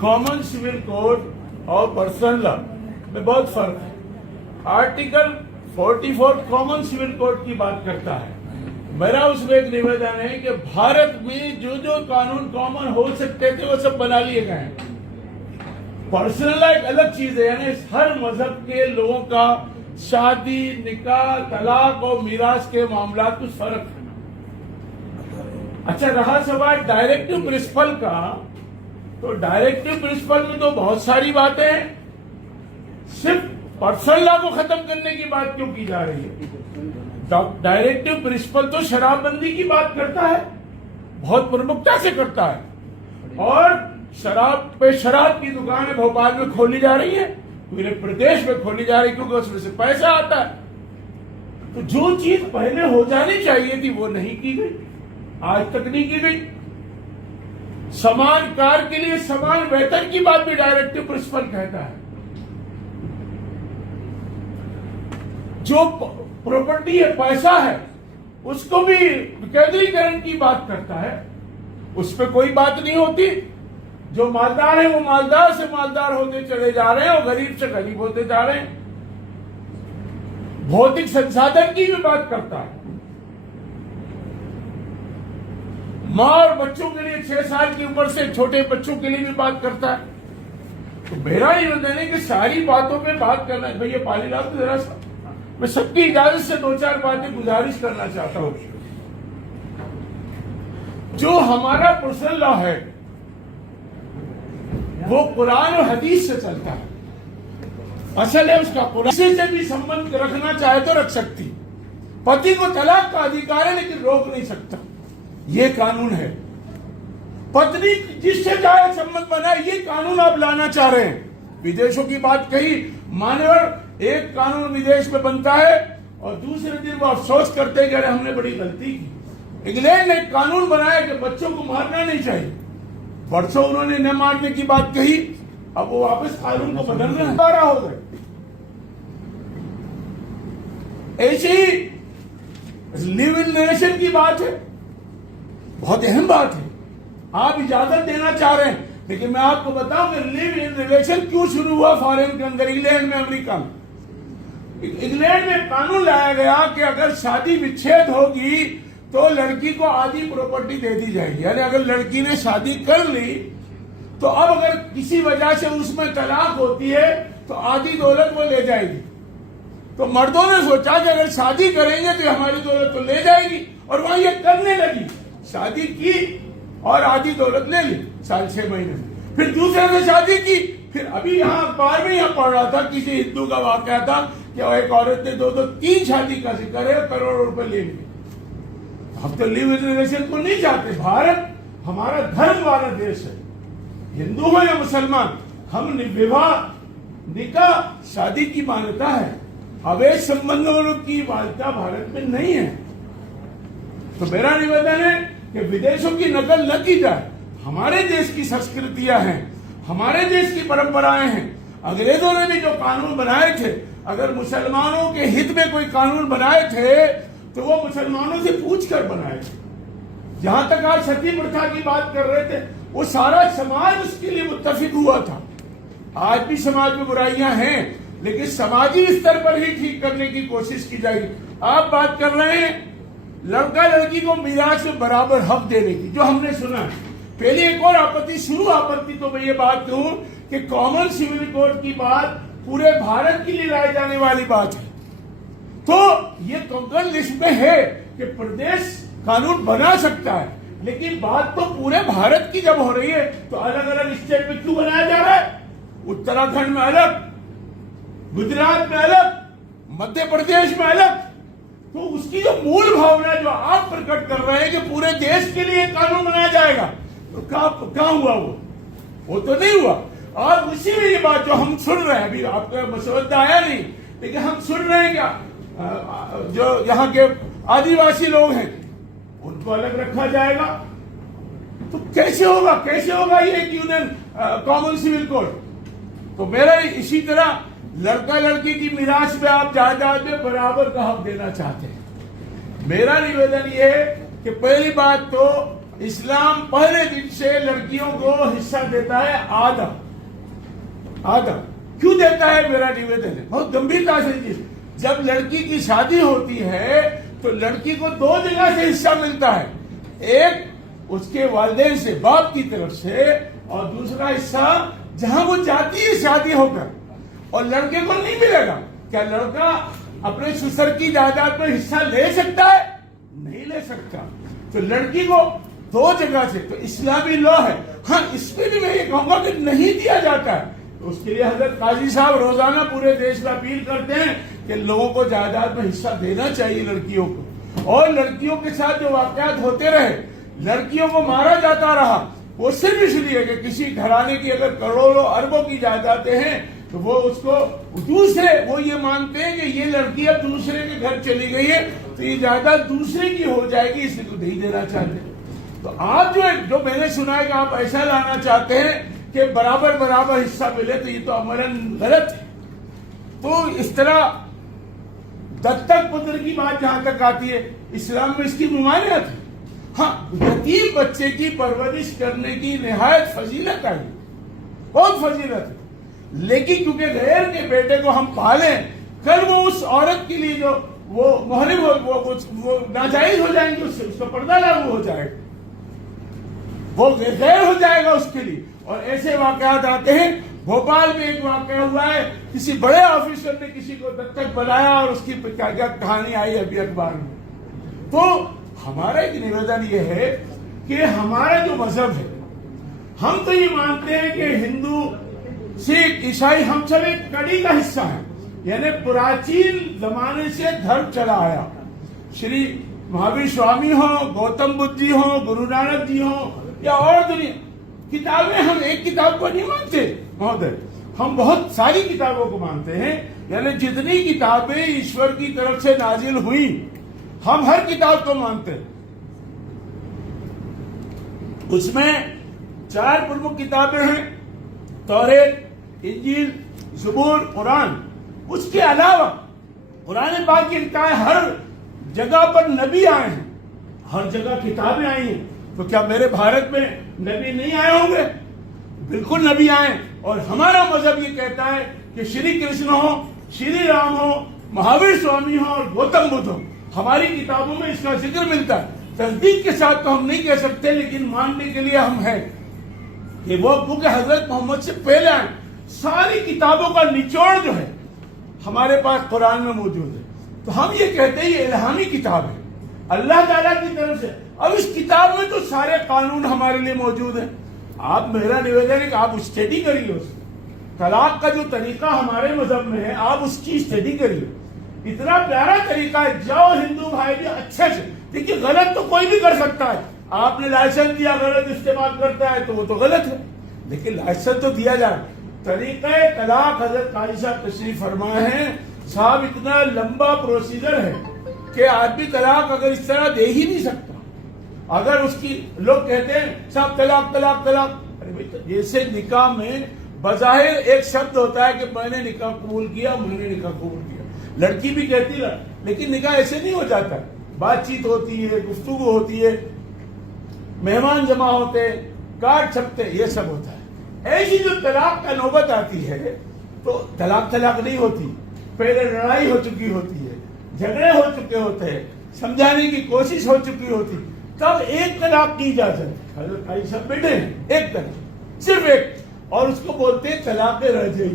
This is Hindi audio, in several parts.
कॉमन सिविल कोड और पर्सनल लॉ में बहुत फर्क है। आर्टिकल 44 कॉमन सिविल कोड की बात करता है। मेरा उसमें एक निवेदन है कि भारत में जो जो कानून कॉमन हो सकते थे वो सब बना लिए गए हैं। पर्सनल लॉ एक अलग चीज है, यानी हर मजहब के लोगों का शादी, निकाह, तलाक और मीरास के मामला कुछ फर्क है। अच्छा, रहा सवाल डायरेक्टिव प्रिंसिपल का, तो डायरेक्टिव प्रिंसिपल में तो बहुत सारी बातें हैं। सिर्फ पर्सनल लॉ को खत्म करने की बात क्यों की जा रही है? डायरेक्टिव प्रिंसिपल तो शराबबंदी की बात करता है, बहुत प्रमुखता से करता है। और शराब की दुकानें भोपाल में खोली जा रही है, पूरे प्रदेश में खोली जा रही है, क्योंकि उसमें से पैसा आता है। तो जो चीज पहले हो जानी चाहिए थी वो नहीं की गई, आज तक नहीं की गई। समान कार्य के लिए समान वेतन की बात भी डायरेक्टिव प्रिंसिपल कहता है। जो प्रॉपर्टी है, पैसा है, उसको भी विकेंद्रीकरण की बात करता है, उस पर कोई बात नहीं होती। जो मालदार है वो मालदार से मालदार होते चले जा रहे हैं और गरीब से गरीब होते जा रहे हैं। भौतिक संसाधन की भी बात करता है। मां और बच्चों के लिए 6 साल की उम्र से छोटे बच्चों के लिए भी बात करता है। तो मेरा निवेदन है कि सारी बातों पे बात करना है। भैया पालीलाल, तो जरा सा मैं सबकी इजाजत से 2-4 बातें गुजारिश करना चाहता हूं। जो हमारा पर्सनल लॉ है वो कुरान और हदीस से चलता है। असल है उसका कुरान से भी संबंध रखना चाहे तो रख सकती। पति को तलाक का अधिकार है लेकिन रोक नहीं सकता, ये कानून है। पत्नी जिससे चाहे संबंध बनाए, ये कानून आप लाना चाह रहे हैं। विदेशों की बात कही, मान्यवर, एक कानून विदेश में बनता है और दूसरे दिन वो अफसोस करते हैं कि अरे हमने बड़ी गलती की। इंग्लैंड ने एक कानून बनाया कि बच्चों को मारना नहीं चाहिए। वर्षों उन्होंने न मारने की बात कही, अब वो वापस कानून को बदलने नारा हो गए। ऐसी लिव इन रिलेशन की बात है, बहुत अहम बात है। आप इजाजत देना चाह रहे हैं, लेकिन मैं आपको बताऊं कि लिव इन रिलेशन क्यों शुरू हुआ फॉरेन के अंदर, इंग्लैंड में, अमेरिका में। इंग्लैंड में कानून लाया गया कि अगर शादी विच्छेद होगी तो लड़की को आधी प्रॉपर्टी दे दी जाएगी। यानी अगर लड़की ने शादी कर ली तो अब अगर किसी वजह से उसमें तलाक होती है तो आधी दौलत वो ले जाएगी। तो मर्दों ने सोचा कि अगर शादी करेंगे तो हमारी दौलत तो ले जाएगी, और वहां ये करने लगी। शादी की और आधी दौलत ले ली 6 महीने में। फिर दूसरे से शादी की। फिर अभी यहाँ अखबार में यहाँ पढ़ रहा था, किसी हिंदू का वाकया था कि एक औरत ने 2-3 शादी का जिक्र है, करोड़ों रुपए ले लिए। हम तो लिव इन रिलेशन को नहीं चाहते। भारत हमारा धर्म वाला देश है, हिंदू हो या मुसलमान, हम विवाह, निकाह, शादी की मान्यता है। अवैध संबंधों की मान्यता भारत में नहीं है। तो मेरा निवेदन है कि विदेशों की नकल न की जाए। हमारे देश की संस्कृतियां हैं, हमारे देश की परंपराएं हैं। अंग्रेजों ने भी जो कानून बनाए थे, अगर मुसलमानों के हित में कोई कानून बनाए थे तो वो मुसलमानों से पूछकर बनाए थे। जहां तक आज सती प्रथा की बात कर रहे थे, वो सारा समाज उसके लिए मुत्तफिक हुआ था। आज भी समाज में बुराइयां हैं, लेकिन समाजी स्तर पर ही ठीक करने की कोशिश की जाएगी। आप बात कर रहे हैं लड़का लड़की को मीरास में बराबर हक देने की, जो हमने सुना है। पहले एक और आपत्ति तो मैं ये बात कहूं कि कॉमन सिविल कोड की बात पूरे भारत के लिए लाई जाने वाली बात है। तो ये कंकड़ लिस्ट में है कि प्रदेश कानून बना सकता है, लेकिन बात तो पूरे भारत की जब हो रही है तो अलग अलग स्टेट में क्यों बनाया जा रहा है? उत्तराखंड में अलग, गुजरात में अलग, मध्य प्रदेश में अलग। तो उसकी जो मूल भावना जो आप प्रकट कर रहे हैं कि पूरे देश के लिए कानून बनाया जाएगा, तो कहां हुआ वो तो नहीं हुआ। और उसी में ये बात जो हम सुन रहे हैं, अभी आपका मसौदा आया नहीं, लेकिन हम सुन रहे हैं क्या, जो यहाँ के आदिवासी लोग हैं उनको अलग रखा जाएगा। तो कैसे होगा ये एक यूनियन कॉमन सिविल कोड? तो मेरा इसी तरह लड़का लड़की की मिरास में आप जायदाद में बराबर का हक देना चाहते हैं। मेरा निवेदन ये है कि पहली बात तो इस्लाम पहले दिन से लड़कियों को हिस्सा देता है आधा आधा। क्यों देता है मेरा निवेदन है, बहुत गंभीरता से चीज। जब लड़की की शादी होती है तो लड़की को दो जगह से हिस्सा मिलता है, एक उसके वालिदैन से, बाप की तरफ से, और दूसरा हिस्सा जहां वो जाती है शादी होकर, और लड़के को नहीं मिलेगा। क्या लड़का अपने ससुर की जायदाद में हिस्सा ले सकता है? नहीं ले सकता। तो लड़की को दो जगह से, तो इस्लामी लॉ है। हाँ, इसमें भी मैं ये कहूंगा कि नहीं दिया जाता है, तो उसके लिए हजरत काजी साहब रोजाना पूरे देश में अपील करते हैं कि लोगों को जायदाद में हिस्सा देना चाहिए लड़कियों को। और लड़कियों के साथ जो वाकयात होते रहे, लड़कियों को मारा जाता रहा, वो सिर्फ इसलिए कि किसी घराने की अगर करोड़ों अरबों की जायदादें हैं तो वो उसको दूसरे, वो ये मानते हैं कि ये लड़की अब दूसरे के घर चली गई है तो ये जायदाद दूसरे की हो जाएगी, इसलिए तो नहीं देना चाहते। तो आप जो मैंने सुना है कि आप ऐसा लाना चाहते हैं कि बराबर बराबर हिस्सा मिले, तो ये तो अमरन गलत है। तो इस तरह दत्तक पुत्र की बात जहां तक आती है, इस्लाम में इसकी ममानियत है। हाँ, यतीम बच्चे की परवरिश करने की निहायत फजीलत है, बहुत फजीलत है। लेकिन क्योंकि गैर के बेटे को हम पालें, कल वो उस औरत के लिए जो वो मुहर्रिम हो, वो नाजायज हो जाएंगे, उसका पर्दा लागू हो जाएगा, वो गैर हो जाएगा उसके लिए। और ऐसे वाकयात आते हैं। भोपाल में एक वाकया हुआ है, किसी बड़े ऑफिसर ने किसी को दत्तक बनाया और उसकी क्या क्या कहानी आई अभी अखबार में। तो हमारा एक निवेदन ये है कि हमारा जो मजहब है, हम तो ये मानते हैं कि हिंदू, सिख, ईसाई हम सब एक कड़ी का हिस्सा है, यानी प्राचीन जमाने से धर्म चला आया। श्री महावीर स्वामी हो, गौतम बुद्ध जी हो, गुरु नानक जी हो, या और दुनिया किताबें, हम एक किताब को नहीं मानते महोदय, हम बहुत सारी किताबों को मानते हैं। यानी जितनी किताबें ईश्वर की तरफ से नाजिल हुई, हम हर किताब को मानते हैं। उसमें 4 प्रमुख किताबें हैं, तौरेत, इंजील, ज़बूर, कुरान। उसके अलावा कुरान पाक की लिखा है हर जगह पर नबी आए हैं, हर जगह किताबें आई हैं। तो क्या मेरे भारत में नबी नहीं आए होंगे? बिल्कुल नबी आए। और हमारा मजहब ये कहता है कि श्री कृष्ण हो, श्री राम हो, महावीर स्वामी हो और गौतम बुद्ध हो, हमारी किताबों में इसका जिक्र मिलता है। तस्दीक के साथ तो हम नहीं कह सकते, लेकिन मानने के लिए हम हैं कि वो क्योंकि हजरत मोहम्मद से पहले आए। सारी किताबों का निचोड़ जो है हमारे पास कुरान में मौजूद है। तो हम ये कहते हैं ये इल्हामी किताब है, अल्लाह ताला की तरफ से। अब इस किताब में तो सारे कानून हमारे लिए मौजूद है। आप, मेरा निवेदन है कि आप स्टडी करिए उसको। तलाक का जो तरीका हमारे मजहब में है, आप उसकी स्टडी करिए। इतना प्यारा तरीका है, जाओ हिंदू भाई भी अच्छे से। देखिए, गलत तो कोई भी कर सकता है। आपने लाइसेंस दिया, गलत इस्तेमाल करता है तो वो तो गलत है, लेकिन लाइसेंस तो दिया जाए। तरीका तलाक हजरत काजी साहब तशरीफ फरमाए हैं, साहब इतना लंबा प्रोसीजर है कि आदमी तलाक अगर इस तरह दे ही नहीं सकता। अगर उसकी, लोग कहते हैं साहब तलाक तलाक तलाक, अरे भाई, जैसे निकाह में बजाहिर एक शब्द होता है कि मैंने निकाह कबूल किया, मैंने निकाह कबूल किया, लड़की भी कहती है, लेकिन निकाह ऐसे नहीं हो जाता। बातचीत होती है, गुफ्तगू होती है, मेहमान जमा होते, कार्ड छपते, ये सब होता है। ऐसी जो तलाक का नौबत आती है तो तलाक नहीं होती, पहले लड़ाई हो चुकी होती है, झगड़े हो चुके होते हैं, समझाने की कोशिश हो चुकी होती, तब एक तलाक की इजाजत है। हजरत काजी साहब बैठे हैं, एक तलाक, सिर्फ एक, और उसको बोलते हैं तलाक रजई।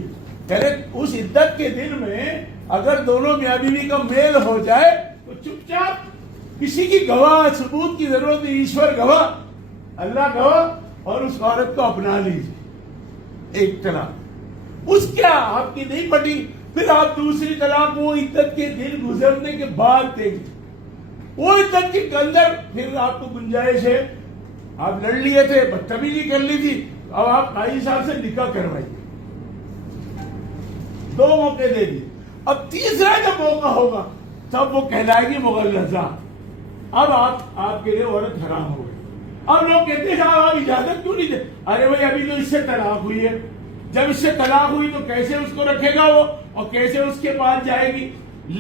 कहते उस इद्दत के दिन में अगर दोनों मियां बीवी का मेल हो जाए तो चुपचाप, किसी की गवाह सबूत की जरूरत नहीं, ईश्वर गवाह, अल्लाह गवाह, और उस औरत को अपना लीजिए। एक तलाक, उसके आपकी नहीं पटी, फिर आप दूसरी तलाक वो इद्दत के दिन गुजरने के बाद देंगे। वो इद्दत के अंदर फिर आपको गुंजाइश है, आप लड़ लिए थे, बदतमीजी कर ली थी, अब आप काजी साहब से निकाह करवाइए, 2 मौके दे दिए। अब तीसरा जब मौका होगा तब वो कहलाएगी मुगल्लज़ा। अब आपके लिए औरत हराम हो गई। अब लोग कहते हैं साहब आप इजाजत क्यों नहीं दे? अरे भाई, अभी तो इससे तलाक हुई है, जब इससे तलाक हुई तो कैसे उसको रखेगा वो, और कैसे उसके पास जाएगी।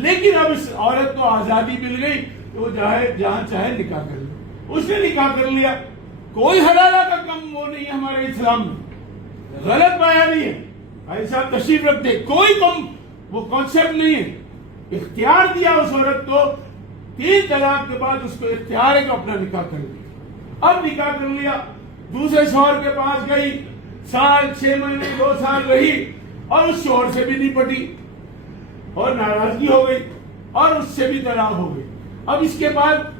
लेकिन अब इस औरत को आजादी मिल गई तो वो जहां चाहे निकाह कर ले। उसने निकाह कर लिया, कोई हलाला का कम वो नहीं है हमारे इस्लाम में, गलत पाया नहीं है। ऐसा तशरीफ रखते, कोई कम वो कॉन्सेप्ट नहीं है। इख्तियार दिया उस औरत को, 3 तलाक के बाद उसको इख्तियार है कि अपना निकाह कर लिया। अब निकाह कर लिया, दूसरे शौहर के पास गई, साल 6 महीने 2 साल रही और उस शौहर से भी नहीं पटी और नाराजगी हो गई और उससे भी तलाक हो गई। अब इसके बाद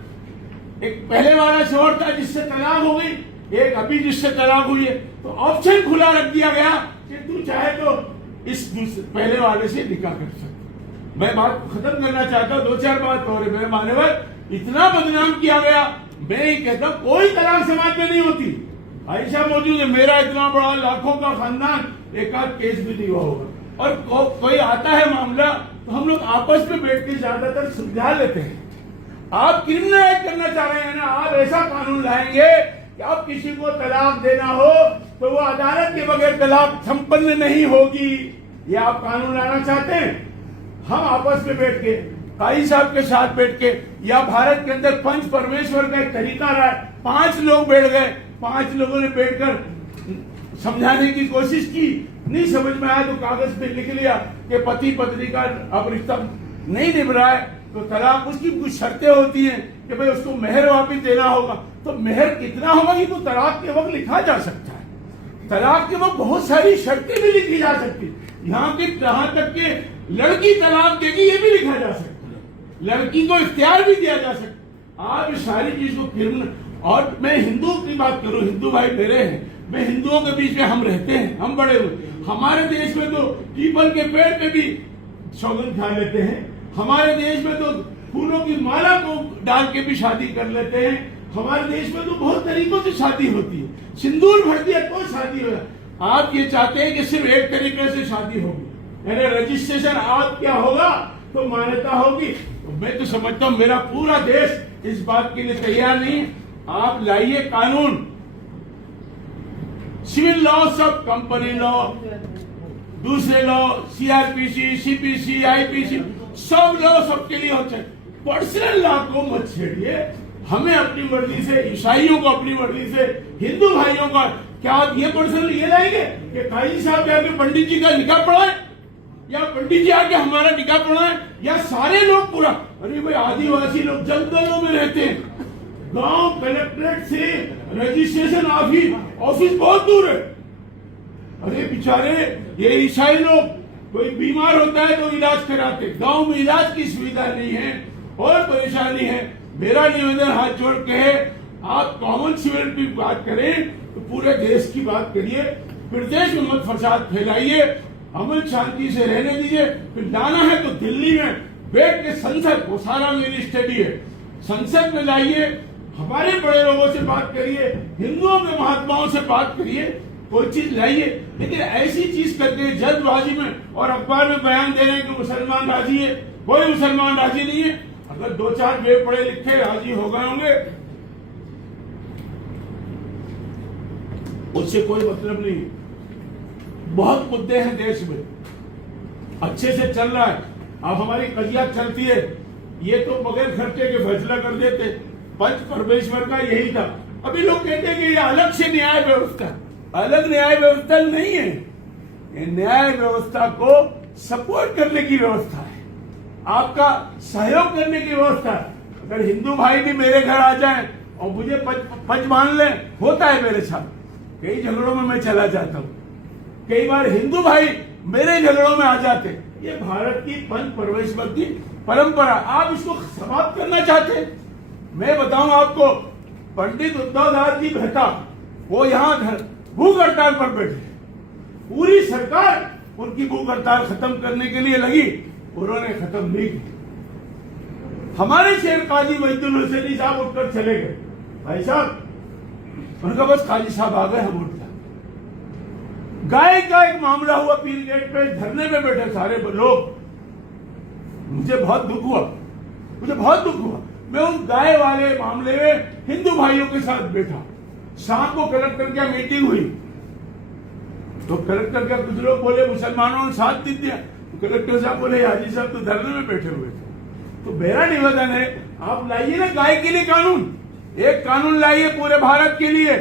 एक पहले वाला शौहर था जिससे तलाक हो गई, एक अभी जिससे तलाक हुई है, तो ऑप्शन खुला रख दिया गया कि तू चाहे तो इस पहले वाले से निकाह कर सकता। मैं बात खत्म करना चाहता हूँ, 2-4 बात और मेरे मान्यवर, इतना बदनाम किया गया। मैं ये कहता हूँ कोई तलाक समाज में नहीं होती। आयशा मौजूद है, मेरा इतना बड़ा लाखों का खानदान, एक आध केस भी नहीं हुआ होगा। और कोई आता है मामला तो हम लोग आपस में बैठ के ज्यादातर सुलझा लेते हैं। आप क्रिमिनलाइज करना चाह रहे हैं ना, आप ऐसा कानून लाएंगे कि अब किसी को तलाक देना हो तो वो अदालत के बगैर तलाक संपन्न नहीं होगी। ये आप कानून लाना चाहते हैं? हम आपस में बैठ के काजी साहब के साथ बैठ के, या भारत के अंदर पंच परमेश्वर का एक तरीका रहा है, 5 लोग बैठ गए, 5 लोगों ने बैठकर समझाने की कोशिश की, नहीं समझ में आया तो कागज पे लिख लिया कि पति पत्नी का अब रिश्ता नहीं निभ रहा है तो तलाक, उसकी कुछ शर्तें होती हैं कि भाई उसको मेहर वापिस देना होगा। तो मेहर कितना होगा ये तो तलाक के वक्त लिखा जा सकता है। तलाक के वक्त बहुत सारी शर्तें भी लिखी जा सकती है, यहाँ तक कि लड़की तलाक देगी ये भी लिखा जा सकता है, लड़की को इख्तियार भी दिया जा सकता है। आप इस सारी चीज को क्रिमिनल, और मैं हिंदुओं की बात करूं, हिंदू भाई मेरे हैं, मैं हिंदुओं के बीच में हम रहते हैं, हम बड़े हुए। हमारे देश में तो पीपल के पेड़ पे भी सौगंध खा लेते हैं, हमारे देश में तो फूलों की माला को डाल के भी शादी कर लेते हैं, हमारे देश में तो बहुत तरीकों से शादी होती है, सिंदूर भर दिया तो शादी हो। आप ये चाहते हैं कि सिर्फ एक तरीके से शादी होगी, यानी रजिस्ट्रेशन आप क्या होगा तो मान्यता होगी। तो मैं तो समझता हूँ मेरा पूरा देश इस बात के लिए तैयार नहीं है। आप लाइए कानून, सिविल लॉ, सब कंपनी लॉ, दूसरे लॉ, सीआरपीसी, सीपीसी, आईपीसी, सब लॉ सबके लिए होते हैं। पर्सनल लॉ को मत छेड़िए। हमें अपनी मर्जी से, ईसाइयों को अपनी मर्जी से, हिंदू भाइयों का क्या ये पर्सनल ये लाएंगे कि काजी साहब जाके पंडित जी का निकाह पढ़ाए, या पंडित जी आके हमारा निकाह पढ़ाए, या सारे लोग पूरा। अरे भाई आदिवासी लोग जंगलों में रहते हैं, गांव कलेक्ट्रेट से रजिस्ट्रेशन ऑफिस बहुत दूर है। अरे बेचारे ये ईसाई लोग, कोई बीमार होता है तो इलाज कराते, गांव में इलाज की सुविधा नहीं है और परेशानी है। मेरा निवेदन हाथ जोड़ के है, आप कॉमन सिविल की बात करें तो पूरे देश की बात करिए, प्रदेश में मत फसाद फैलाइए, अमन शांति से रहने दीजिए। फिर लाना है तो दिल्ली में बैठ के संसद, वो सारा मेरी स्टडी है, संसद में लाइए, हमारे बड़े लोगों से बात करिए, हिंदुओं के महात्माओं से बात करिए, कोई चीज लाइए। लेकिन ऐसी चीज करके जल्दबाजी में और अखबार में बयान दे रहे हैं कि मुसलमान राजी है, कोई मुसलमान राजी नहीं है। अगर 2-4 वे पढ़े लिखे राजी हो गए होंगे उससे कोई मतलब नहीं। बहुत मुद्दे हैं देश में, अच्छे से चल रहा है, अब हमारी कजिया चलती है, ये तो बगैर खर्चे के फैसला कर देते। पंच परमेश्वर का यही था। अभी लोग कहते हैं कि ये अलग से न्याय व्यवस्था, अलग न्याय व्यवस्था नहीं है, ये न्याय व्यवस्था को सपोर्ट करने की व्यवस्था है, आपका सहयोग करने की व्यवस्था है। अगर हिंदू भाई भी मेरे घर आ जाएं और मुझे पंच मान लें, होता है मेरे साथ, कई झगड़ों में मैं चला जाता हूँ, कई बार हिंदू भाई मेरे झगड़ों में आ जाते। ये भारत की पंच परमेश्वर की परंपरा, आप इसको समाप्त करना चाहते हैं? मैं बताऊं आपको, पंडित उद्धव दास जी मेहता वो यहाँ भूख हड़ताल पर बैठे, पूरी सरकार उनकी भूख हड़ताल खत्म करने के लिए लगी, उन्होंने खत्म नहीं की। हमारे शेर काजी वहीदुल हुसैनी साहब उठकर चले गए, भाई साहब उनका बस काजी साहब आ गए, हम उठ गए। गाय का एक मामला हुआ, पीर गेट पे धरने में बैठे सारे लोग, मुझे बहुत दुख हुआ, मुझे बहुत दुख हुआ। मैं उन गाय वाले मामले में हिंदू भाइयों के साथ बैठा, शाम को कलेक्टर की मीटिंग हुई तो कलेक्टर का कुछ लोग बोले मुसलमानों ने साथ दे दिया, तो कलेक्टर साहब बोले हाजी साहब तो धरने में बैठे हुए थे। तो मेरा निवेदन है, आप लाइए ना गाय के लिए कानून, एक कानून लाइए पूरे भारत के लिए,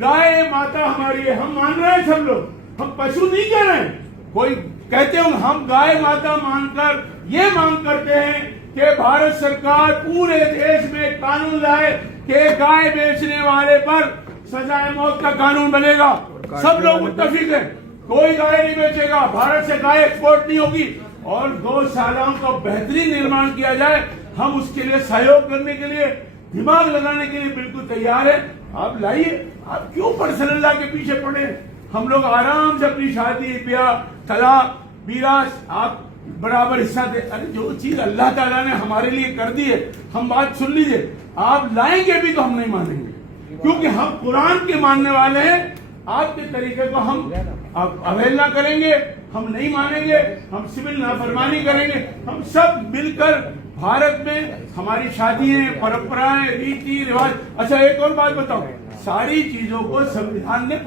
गाय माता हमारी है, हम मान रहे हैं सब लोग, हम पशु नहीं कह रहे हैं। कोई कहते हैं हम गाय माता मानकर ये मांग करते हैं कि भारत सरकार पूरे देश में कानून लाए कि गाय बेचने वाले पर सजाए मौत का कानून बनेगा। सब लोग मुत्तफिक हैं, कोई गाय नहीं बेचेगा, भारत से गाय एक्सपोर्ट नहीं होगी और गौशालाओं का बेहतरीन निर्माण किया जाए। हम उसके लिए सहयोग करने के लिए, दिमाग लगाने के लिए बिल्कुल तैयार है। आप लाइए, आप क्यों पर्सनल लॉ के पीछे पड़े? हम लोग आराम से अपनी शादी ब्याह तलाक मीरास आप बराबर हिस्सा दे। अरे जो चीज अल्लाह ताला ने हमारे लिए कर दी है, हम बात सुन लीजिए, आप लाएंगे भी तो हम नहीं मानेंगे, क्योंकि हम कुरान के मानने वाले हैं। आपके तरीके को हम अवहेलना करेंगे, हम नहीं मानेंगे, हम सिविल नाफरमानी करेंगे। हम सब मिलकर भारत में हमारी शादियां, परंपराएं, रीति रिवाज। अच्छा एक और बात बताओ, सारी चीजों को संविधान ने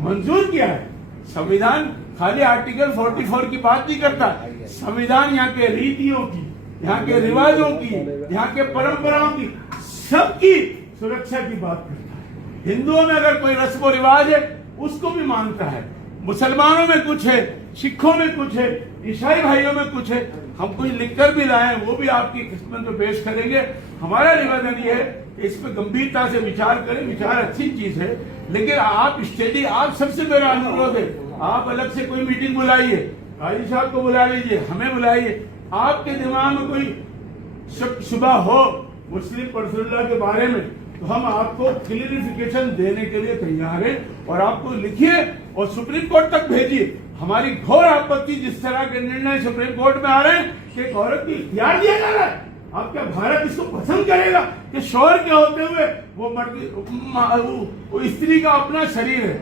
मंजूर किया है। संविधान खाली आर्टिकल 44 की बात नहीं करता, संविधान यहाँ के रीतियों की, यहाँ के रिवाजों की, यहाँ के परंपराओं की, सबकी सुरक्षा की बात करता है। हिंदुओं में अगर कोई रस्म रिवाज है उसको भी मानता है, मुसलमानों में कुछ है, सिखों में कुछ है, ईसाई भाइयों में कुछ है। हम कुछ लिखकर भी लाए, वो भी आपकी किस्मत में पेश करेंगे। हमारा निवेदन ये है कि इस पर गंभीरता से विचार करें। विचार अच्छी चीज है, लेकिन आप स्टडी, आप सबसे मेरा अनुरोध है, आप अलग से कोई मीटिंग बुलाइए, काजी साहब को बुला लीजिए, हमें बुलाइए। आपके दिमाग में कोई शुबा हो मुस्लिम पर्सनल लॉ के बारे में, तो हम आपको क्लियरिफिकेशन देने के लिए तैयार हैं और आपको लिखिए और सुप्रीम कोर्ट तक भेजिए। हमारी घोर आपत्ति जिस तरह के निर्णय सुप्रीम कोर्ट में आ रहे हैं कि एक औरत को इख्तियार दिया जा रहा है। आप क्या भारत इसको पसंद करेगा कि शोहर के होते हुए वो स्त्री का अपना शरीर है?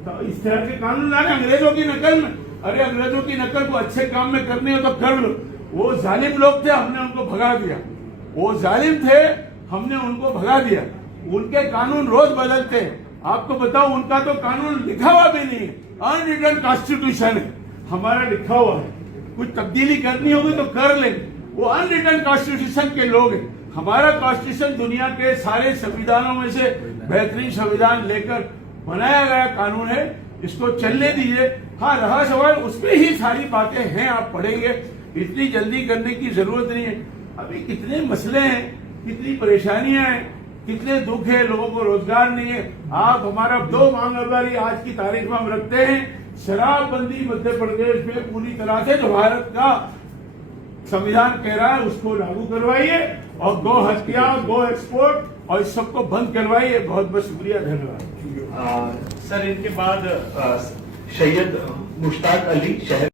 तो इस तरह के कानून लाने अंग्रेजों की नकल में। अरे अंग्रेजों की नकल को अच्छे काम में करनी हो तो कर लो। वो जालिम लोग थे, हमने उनको भगा दिया। वो जालिम थे, हमने उनको भगा दिया। उनके कानून रोज बदलते हैं। आपको बताओ, उनका तो कानून लिखा हुआ भी नहीं है, अनरिटन कॉन्स्टिट्यूशन है। हमारा लिखा हुआ है, कुछ तब्दीली करनी होगी तो कर लेंगे। वो अनरिटन कॉन्स्टिट्यूशन के लोग हैं। हमारा कॉन्स्टिट्यूशन दुनिया के सारे संविधानों में से बेहतरीन संविधान लेकर बनाया गया कानून है, इसको चलने दीजिए। हाँ, रहा सवाल, उसमें ही सारी बातें हैं, आप पढ़ेंगे, इतनी जल्दी करने की जरूरत नहीं है। अभी कितने मसले हैं, कितनी परेशानियां हैं, कितने दुख है, लोगों को रोजगार नहीं है। आप हमारा 2 मांग अगली आज की तारीख में हम रखते हैं, शराबबंदी मध्य प्रदेश में पूरी तरह से जो भारत का संविधान कह रहा है उसको लागू करवाइए और गौ हत्या, गौ एक्सपोर्ट और इस सबको बंद करवाइए। बहुत बहुत शुक्रिया, धन्यवाद। सर, इनके बाद सैयद मुश्ताक अली शहर